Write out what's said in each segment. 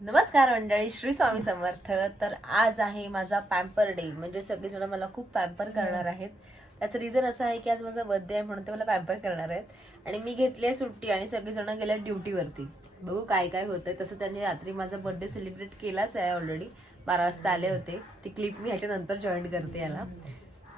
नमस्कार मंडळी, श्री स्वामी समर्थ. तर आज आहे माझा पॅम्पर डे. म्हणजे सगळेजण मला खूप पॅम्पर करणार आहेत. त्याचं रिझन असं आहे की आज माझा बर्थडे आहे म्हणून ते मला पॅम्पर करणार आहेत आणि मी घेतली आहे सुट्टी आणि सगळेजण गेले ड्युटीवरती. बघू काय काय होतंय. तसं त्यांनी रात्री माझा बर्थडे सेलिब्रेट केलाच आहे ऑलरेडी. 12 वाजता आले होते. ती क्लिप मी ह्याच्यानंतर जॉईन करते याला.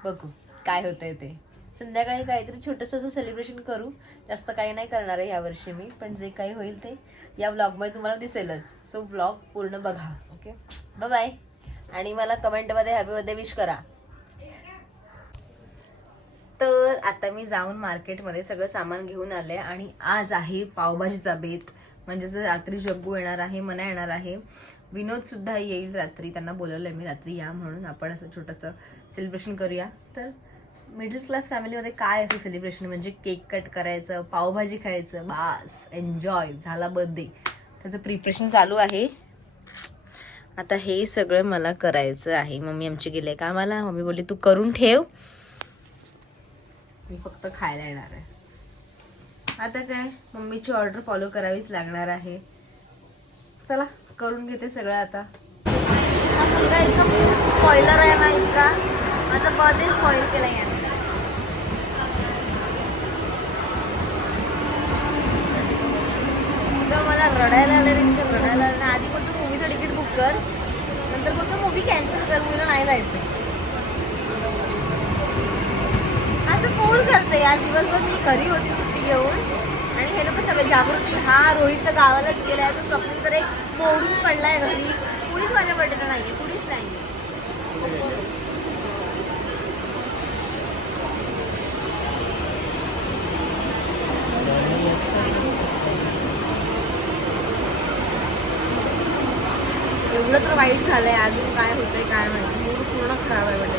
बघू काय होतंय ते. संध्याकाळी काहीतरी छोटंसं असं सेलिब्रेशन करू. जास्त काही नाही करणार आहे यावर्षी मी, पण जे काही होईल ते या व्लॉगमध्ये तुम्हाला दिसेलच. सो व्लॉग पूर्ण बघा. Okay, bye bye. आणि मला कमेंटमध्ये हॅपी बर्थडे विश करा. तर आता मी जाऊन मार्केटमध्ये सगळं सामान घेऊन आले आणि आज आहे पावभाजीचा बेत. म्हणजे रात्री जग्गू येणार आहे, मना येणार आहे, विनोद सुद्धा येईल रात्री. त्यांना बोलवलंय मी रात्री या म्हणून, आपण असं छोटंसं सेलिब्रेशन करूया. तर मिडल क्लास फॅमिलीमध्ये काय असं सेलिब्रेशन म्हणजे केक कट करायचं, पावभाजी खायचं, बास एन्जॉय, झाला बर्थडे. त्याचं प्रिपरेशन चालू आहे. आता हे सगळं मला करायचं आहे. मम्मी आमची गेले कामाला. मम्मी बोलली तू करून ठेव, मी फक्त खायला येणार आहे. आता काय मम्मीची ऑर्डर फॉलो करावीच लागणार आहे. चला करून घेते सगळं. आता हा मुलगा एकदम स्पॉइलर आहे ना, इतका माझा बर्थडे स्पॉइल केला याने. मला रडायला आलं, रडायला आलं. आधी बोलतो मूवीचं तिकीट बुक कर, नंतर बोलतो मूवी कॅन्सल कर, मूवीला नाही जायचं. असं कोण करते यार. दिवसभर मी घरी होती सुट्टी घेऊन आणि हे लोक सगळे जागृती. हा रोहित तर गावालाच गेलाय, तर स्वप्नील तर एक मोडून पडलाय घरी. कुणीच माझ्या बर्थडेला नाहीये, कुणीच नाही. एवढं तर वाईट झालंय. अजून काय होतंय काय माहिती. मूड पूर्ण खराब आहे बर्थडे.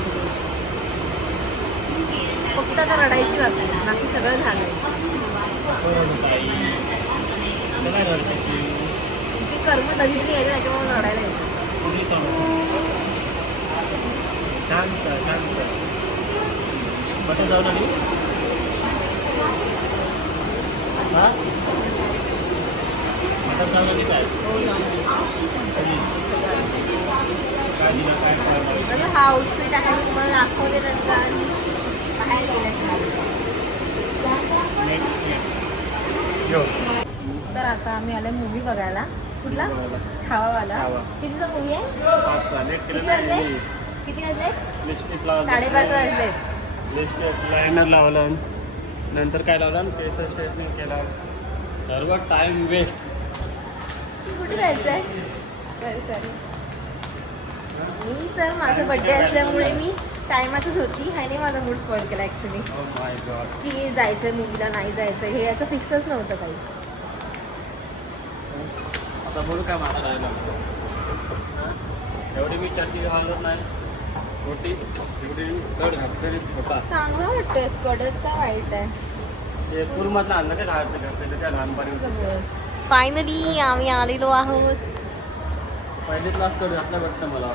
फक्त आता रडायची बाकी, बाकी सगळं झालंय. तुझी कर्म कधीतरी येते, त्याच्यामुळे रडायला येतं. हा आउटफिट आहे, मी तुम्हाला दाखवते नंतर बाहेर गेल्याच्या. तर आता आम्ही आलोय मूवी बघायला. कुठला? छावावाला. कितीचा मूवी आहे? किती वाजले? 5:30 वाजलेत. लायनर लावलं, नंतर काय लावलं, केस स्ट्रेटनिंग केला, सर्व टाइम वेस्ट. कुठे जायचंय? सॉरी. मी तर माझा बर्थडे असल्यामुळे मी टायमातच होती. ह्याने माझा मूड स्पॉइल केला ऍक्च्युली. की जायचंय मूवीला, नाही जायचं, हे याचं फिक्सच नव्हतं काही. आता बोलू काय मला राहिला एवढी मी चर्ची घालत नाही. छोटी छोटा चांगला वाटतोय स्कॉटच, काय वाईट आहे. ते स्कूलमधलं आणलं ते लहानपणी. फायनली आम्ही आलेलो आहोत. पहिली क्लास करू आपल्या वाटतं मला.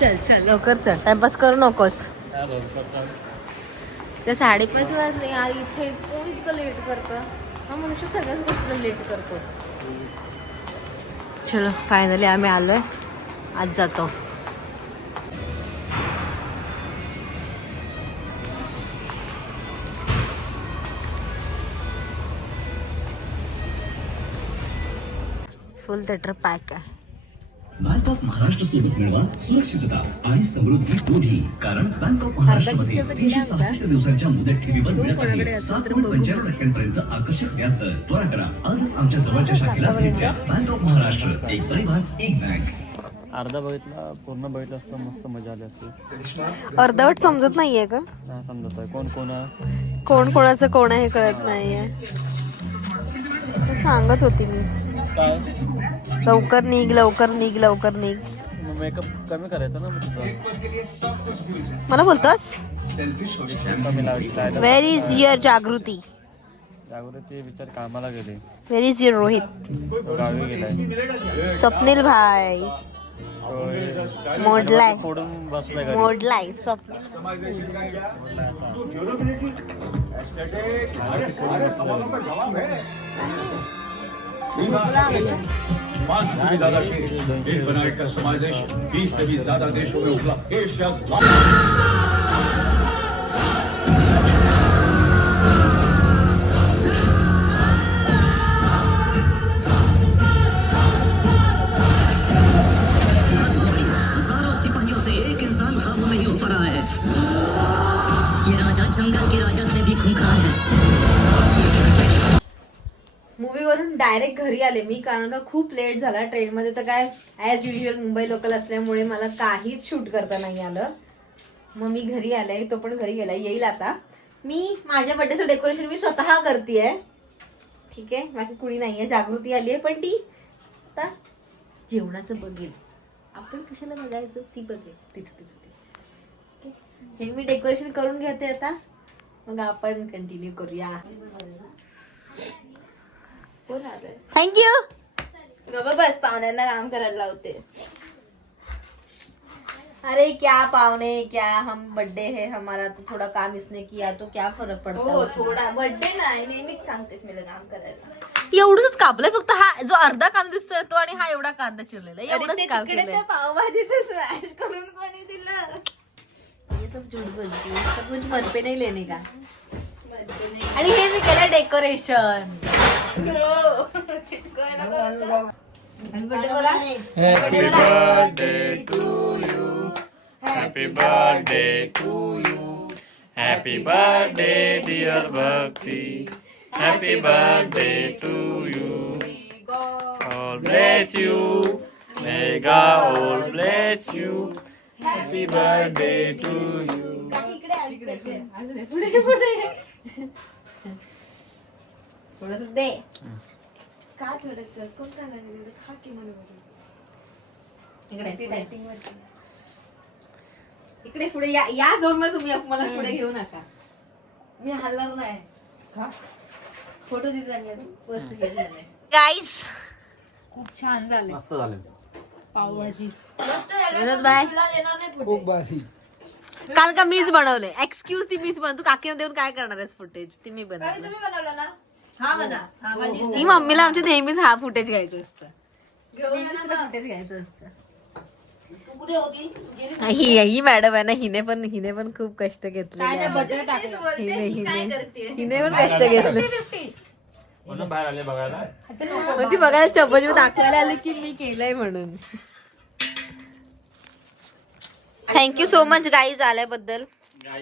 चल चल लवकर चल, टाइमपास करू नकोस. ते 5:30 वाजले यार. इथेच कोण इतकं लेट करतं. हा मनुष्य सगळ्याच गोष्टीला लेट करतो. चलो फायनली आम्ही आलोय. आज जातो. फुल थिएटर पॅक आहे. बँक ऑफ महाराष्ट्र सोबत मिळवा सुरक्षितता आणि समृद्धी दोन्ही. कारण बँक ऑफ महाराष्ट्रमध्ये 366 दिवसांच्या मुदत ठेवीवर मिळत आहे 7.95% आकर्षक व्याजदर. त्वरा करा, आजच आमच्या जवळच्या शाखेला भेट द्या. बँक ऑफ महाराष्ट्र, एक परिवार एक बँक. अर्धा बघितला, पूर्ण बघितलं असतं मस्त मजा आली असती. अर्धवट समजत नाहीये का? नाही समजत आहे कोण कोण कोण कोणाचं कोण आहे हे कळत नाहीये. सांगत होती मी, काय. लवकर निघ लवकर निघ लवकर निघ. मेकअप कमी करायचा ना मग तुझा. मला बोलतोस कमी लावायची. वेर इज युअर जागृती? जागृती विचार कामाला गेले. वेर इज युअर रोहित? गावी गेलाय. स्वप्नील भाई मोडलाय, फोडून बसलाय. मोडलाय स्वप्नील. 5 से भी ज्यादा शेर, एक बनाएट कस्टमाइजेशन, 20 से भी ज्यादा देशों में उपलब्ध एशियाज हजारों सिपाहियों से एक इंसान काबू नहीं हो पा रहा है। ये राजा जंगल के राजा से भी खूंखार है। मूवीवरून डायरेक्ट घरी आले मी, कारण का खूप लेट झाला ट्रेनमध्ये. तर काय ऍज युजल मुंबई लोकल असल्यामुळे मला काहीच शूट करता नाही आलं. मग मी घरी आले, तो पण घरी गेला, येईल आता. मी माझ्या बर्थडेचं डेकोरेशन मी स्वतः करतेय, ठीक आहे. बाकी कुणी नाहीये, जागृती आली आहे, पण ती आता जेवणाचं बघेल. आपण कशाला बघायचं, ती बघेल तिचं तिचं ते. हे मी डेकोरेशन करून घेते आता, मग आपण कंटिन्यू करूया. थँक्यू. बस पाहुण्यांना काम करायला लावते. अरे क्या पाहुणे क्या, हम बर्थडे है हमारा तो थोड़ा काम इसने किया तो क्या फरक पडतो. हो थोडा बर्थडे नाही, नेहमीच सांगतेस मला काम करायला. एवढंच कापलंय फक्त. हा जो अर्धा कांदा दिसतोय तो आणि हा एवढा कांदा चिरलेला आहे, एवढंच काम तिकडे केलंय. त्या पावभाजीचं स्मॅश करून कोणी दिलं. ये सब झूठ बोलती है, सब कुछ मन पे नहीं लेने का. आणि हे मी केलं डेकोरेशन. चिटकायला करायचं. बर्थडे बोला. Happy birthday to you. Happy birthday to you. Happy birthday dear Bhakti. Happy birthday to you. God bless you. May God all bless you. Happy birthday to you. थोडस दे. का थोडंसं कोणता नाही खा की म्हणून इकडे इकडे पुढे या झोन मध्ये तुम्ही मला पुढे घेऊ नका. मी हलणार नाही. फोटो तिथे चांगले गाईस खूप छान झाले. मस्त झाले. पावभाजी विनोद बाय. खूप भारी. कारण का मीच बनवले. एक्सक्यूज ती मीच बनवतो. काकीने देऊन काय करणार आहेस फुटेज, ती मी बनवलं. तुम्ही बनवलं ना. हा म्हणा हा भाजी ही मम्मीला आमच्या नेहमीच हा फुटेज घ्यायचं असतं. घेऊन या ना मग. फुटेज घ्यायचं असतं. तू कुठे होती तू गेली. ही मॅडम आहे ना, हिने पण खूप कष्ट घेतले. तेच बोलते, ही काय करते. हिने पण कष्ट घेतले. म्हणून बाहेर आले बघायला. मग ती बघायला चपज दाखवायला आली की मी केलंय म्हणून. थँक्यू सो मच गाईज आल्याबद्दल.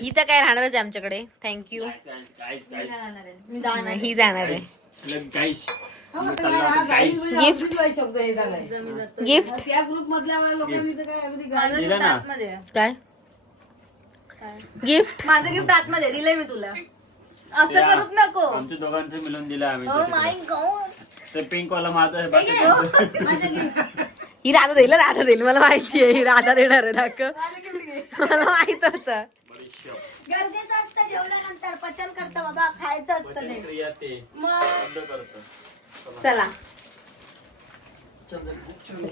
ही तर काय राहणारच आहे आमच्याकडे. थँक्यू. मी जाणार. ही जाणार आहे. गिफ्ट गिफ्ट त्या ग्रुप मधल्या लोकांनी तर काय अगदी माझं gift आतमध्ये आहे. काय गिफ्ट. माझं गिफ्ट आतमध्ये दिलंय मी तुला. असं करूच नको. आमच्या दोघांचं मिळून दिलं आम्ही. Oh my God. ते पिंक वाला माझं आहे. माझं गिफ्ट. ही राधा देईल मला माहिती आहे. ही राधा देणार आहे दाखव. मला माहित होतं. गरजेचं असतं जेवल्यानंतर पचन करतं बाबा, खायचं असतं ते. मग चला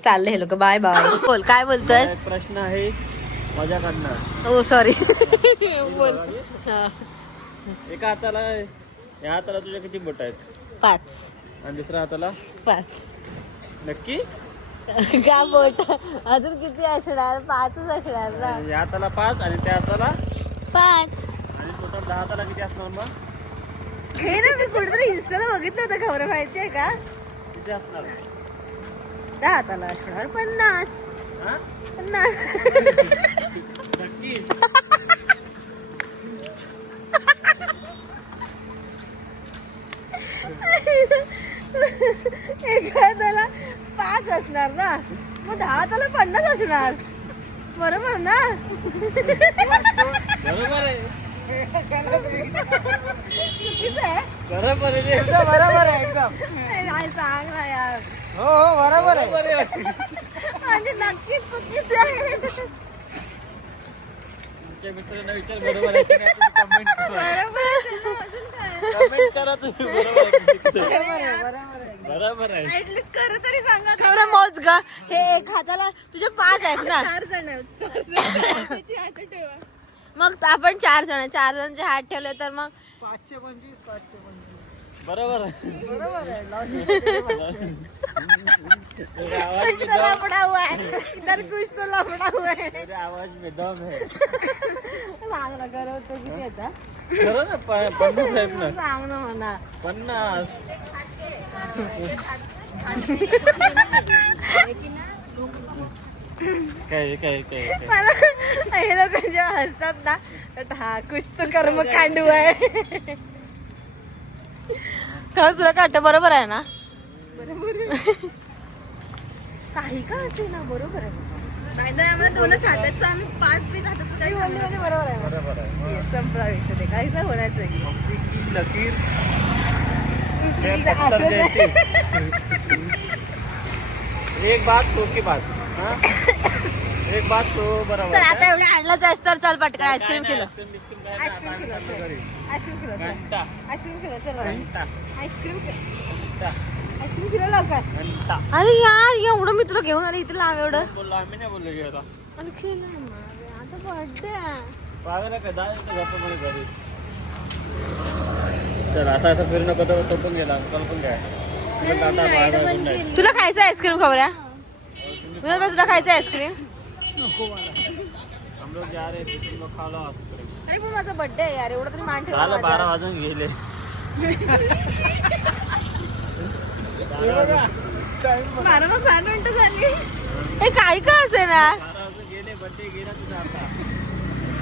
चालले हे लोक. Bye bye. बोल काय बोलतोय. प्रश्न आहे मजा करणार. Oh sorry. बोल. हा. एका हाताला, या हाताला तुझ्या किती बोट आहेत. 5 आणि दुसऱ्या हाताला 5 नक्की. का बोट अजून किती असणार. 5च असणार ना. या हाताला 5 आणि त्या हाताला 5. आणि टोटल 10 हाताला किती असणार मग. हे ना मी कुठेतरी इन्स्टाला बघितलं होतं, खबर माहितीये का. किती असणार. 10 हाताला असणार 50. हा? 50. नक्की. एखाद्याला 5 असणार ना, मग 10 हाताला 50 असणार. बरोबर ना. बरोबर आहे. चुकीचं आहे. बरोबर आहे. बरोबर आहे एकदम. नाही सांग ना यार. हो हो बरोबर आहे. म्हणजे नक्कीच चुकीचं आहे. तुमच्या मित्रांना विचार बरोबर आहे की नाही, तुम्ही कमेंट करा. कमेंट करा तुम्ही. बरोबर आहे. ऍटलीस्ट खरं तरी सांगा. खरं मोज ग. हे एक हाताला तुझे 5 आहेत ना. 4 जण आहेत. ठेवा. मग आपण 4 जण, 4 जणांचे हात ठेवले तर मग 525 बरोबर आहे. बरोबर आहे कुछ तो लफड़ा हुआ है इधर, कुछ तो लफड़ा हुआ है. मेरे आवाज में दम है. चांगला करवतो किती आता खरं ना 50 आहेत ना. सांग ना म्हणा. 50. काय काय काय काय मला हे लोक जेव्हा हसतात ना तर हा कुछ तो कर्म कांड हुआ है. खरं तुला काय वाटतं बरोबर आहे ना? बरोबर काही का असे ना बरोबर आहे. दोनच हातात आम्ही 5 पीस हातात बरोबर आहे. बरोबर आहे. Yes, संपला विषय ते काहीच नाही बोलायचं. लकीर मैं पत्थर जैसी. एक बात तो की बात. हाँ? एक बात तो बरोबर चल आहे. आता एवढे आणलं जायचं तर चल पटकन आईस्क्रीम काय किलो. नाही, आईस्क्रीम काय नाही, आईस्क्रीम आपण किलो करतो चल. घरी. आईस्क्रीम किलो चल. घंटा आईस्क्रीम किलो चल. घंटा आईस्क्रीम किलो. घंटा आईस्क्रीम किलो लवकर. घंटा. अरे यार एवढं मी तुला घेऊन आले इथे लांब एवढं. बोललो आम्ही नाही बोललो की आता आणखी नाही मागे. आता बर्थडे आहे. पागल आहे का जायचं गप्पामध्ये घरी. तर आता असं फिरू नको तर तो पण गेला कल्पून घ्या. तुला खायचं आईस्क्रीम खबऱ्या? तुला खायचं आईस्क्रीम? हम लोग जा रहे थे तुम लोग खा लो आइसक्रीम. अरे पण माझा बर्थडे आहे यार एवढं तरी मान ठेवा झालं 12 माझा. वाजून गेले. 12ला 7 मिनिटं झाली. हे काय का असे ना 12 वाजून गेले. बर्थडे गेला तुझा आता.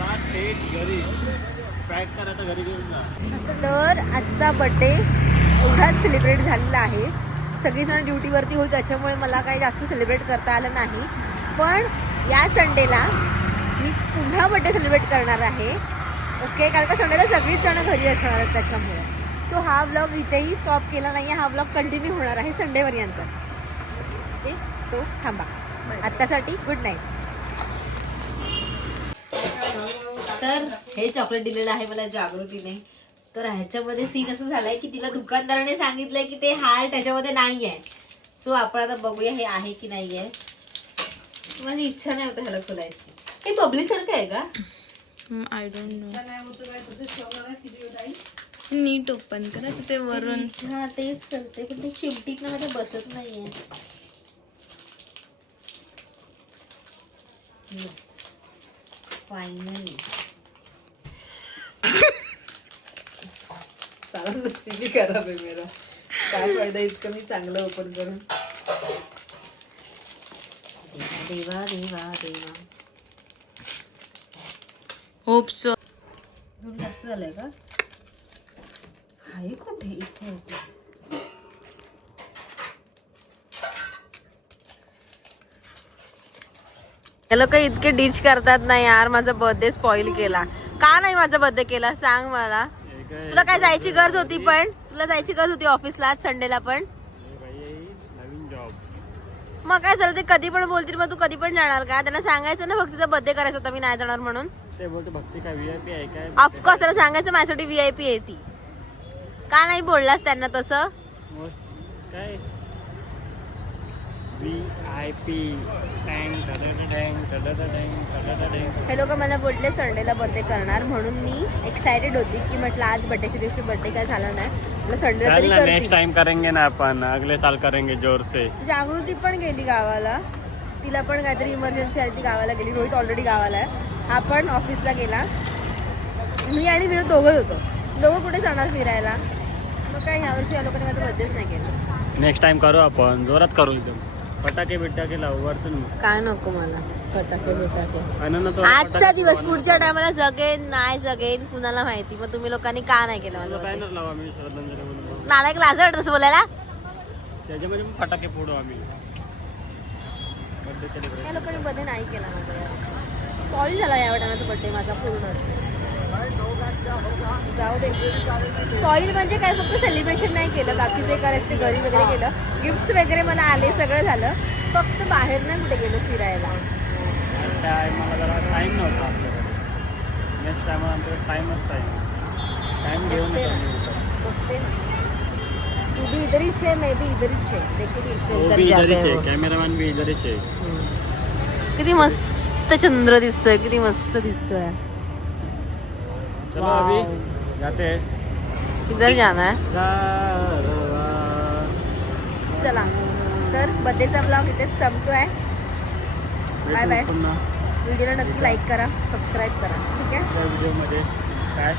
आता थेट घरी पॅक कर आता घरी घेऊन जा. तर आजचा बर्थडे एवढाच सेलिब्रेट झालेला आहे. सगळीजण ड्युटीवरती होती त्याच्यामुळे मला काही जास्त सेलिब्रेट करता आलं नाही. पण या संडेला मी पुन्हा बर्थडे सेलिब्रेट करणार आहे. ओके कारण का संडेला सगळीच जण घरी असणार आहेत त्याच्यामुळे. सो हा ब्लॉग इथेही स्टॉप केला नाही आहे. हा ब्लॉग कंटिन्यू होणार आहे संडेपर्यंत. ओके सो थांबा आत्तासाठी गुड नाईट. तर हे चॉकलेट दिलेलं आहे मला जागृतीने. तर ह्याच्यामध्ये सीन असं झालाय की तिला दुकानदाराने सांगितलंय की ते हार त्याच्यामध्ये नाही आहे. सो आपण आता बघूया हे आहे की नाही आहे. माझी इच्छा नाही होत ह्याला खोलायची. हे बबली सारखं आहे का? I don't know. नीट ओपन कर असं ते वरून. हा तेच करते पण ते चिमटीत ना मध्ये बसत नाहीये. येस फायनली साला नसीब खराब आहे मेरा. काय फायदा इतकं मी चांगलं ओपन करून. देवा देवा देवा. Hope so. दोन जास्त झालंय का? आहे कुठे इथे होते. हे लोक इतके डिच करतात ना यार. माझा बर्थडे स्पॉइल केला. का नाही माझा बर्थडे केला सांग मला. तुला काय जायची गरज होती? पण तुला जायची गरज होती ऑफिसला संडेला पण. नवीन जॉब. मग काय झालं ते कधी पण बोलतील मग तू कधी पण जाणार का? त्यांना सांगायचं ना फक्त तिचा बर्थडे करायचा होता मी नाही जाणार म्हणून. ते बोलते भक्ती काय VIP आहे काय. ऑफकोर्स त्याला सांगायचं माझ्यासाठी VIP आहे ती. का नाही बोललास त्यांना तसं? काय VIP टँग टँग टँग टँग. हे लोक मला बोलले संडेला बर्थडे करणार म्हणून मी एक्साइटेड होती की म्हटलं आज बर्थडेच्या दिवशी बर्थडे काय झाला नाही म्हटलं संडेला तरी नेक्स्ट करते. टाइम करेंगे ना अपन. अगले साल करेंगे जोर से. जागृती पण गेली गावाला. तिला पण काहीतरी इमर्जन्सी आली ती गावाला गेली. रोहित ऑलरेडी गावाला आहे. हा पण ऑफिसला गेला. मी आणि विनोद दोघंच होतो. दोघं कुठे जाणार फिरायला. मग काय ह्यावर्षी या लोकांनी माझा बर्थडेच नाही केला. नेक्स्ट टाइम करू आपण जोरात करू. एकदम फटाके बिटाके लावू वरतून. काय नको मला फटाके बिटाके. अनंत आजचा दिवस पुढच्या टायमाला जगेन नाही जगेन कुणाला माहिती. मग तुम्ही लोकांनी का नाही केलं मला बॅनर लावू आम्ही श्रद्धांजली म्हणून. नालायक लाज वाटत तसं बोलायला. त्याच्यामध्ये पण फटाके फोडू आम्ही. Birthday celebrate. या लोकांनी बर्थडे नाही केला माझा. स्पॉइल झाला या वेळेला बर्थडे माझा पूर्णच. जाऊ दे. स्पॉइल म्हणजे काय फक्त सेलिब्रेशन नाही केलं. बाकी जे करायचं ते घरी वगैरे केलं. गिफ्ट्स वगैरे मला आले सगळं झालं. फक्त बाहेर नाही कुठे गेलो फिरायला. मला जरा टाइम नव्हता आपल्याकडे. नेक्स्ट टाइम आमच्याकडे टाइम घेऊन बघते तू भी इधर ही छे मैं भी इधर ही छे. कॅमेरामॅन भी इधर ही. किती मस्त चंद्र दिसतोय. किती मस्त दिसतोय. चलो अभी जाते हैं. किधर जाना है? गारवा. चला तर बर्थडेचा ब्लॉग इथेच संपतोय. Bye bye. पुन्हा व्हिडिओला नक्की लाईक करा, सबस्क्राईब करा. ठीक आहे. त्या व्हिडिओमध्ये काय